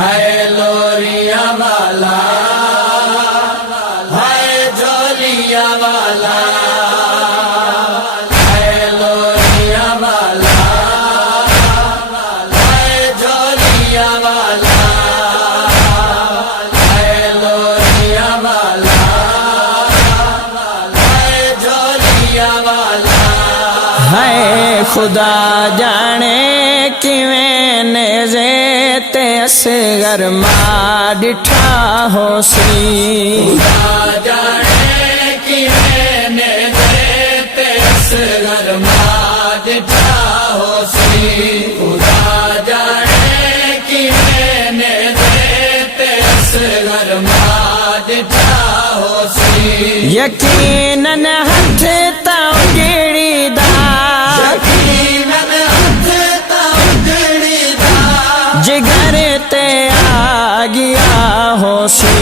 है लोरिया वाला, है जोलिया वाला, है लोरिया वाला, है जोलिया वाला, है लोरिया वाला, है जोलिया वाला। है खुदा जाने किवें नेज़े ते असगर मां डिठा होसी, खुदा जाने किवें नेज़े ते असगर मां डिठा होसी, खुदा जाने किवें नेज़े ते असगर मां डिठा होसी। यकीनन हथ तां गिड़ी दा, यकीनन हथ तां गिड़ी दा, जिगर ते आ गया होसी।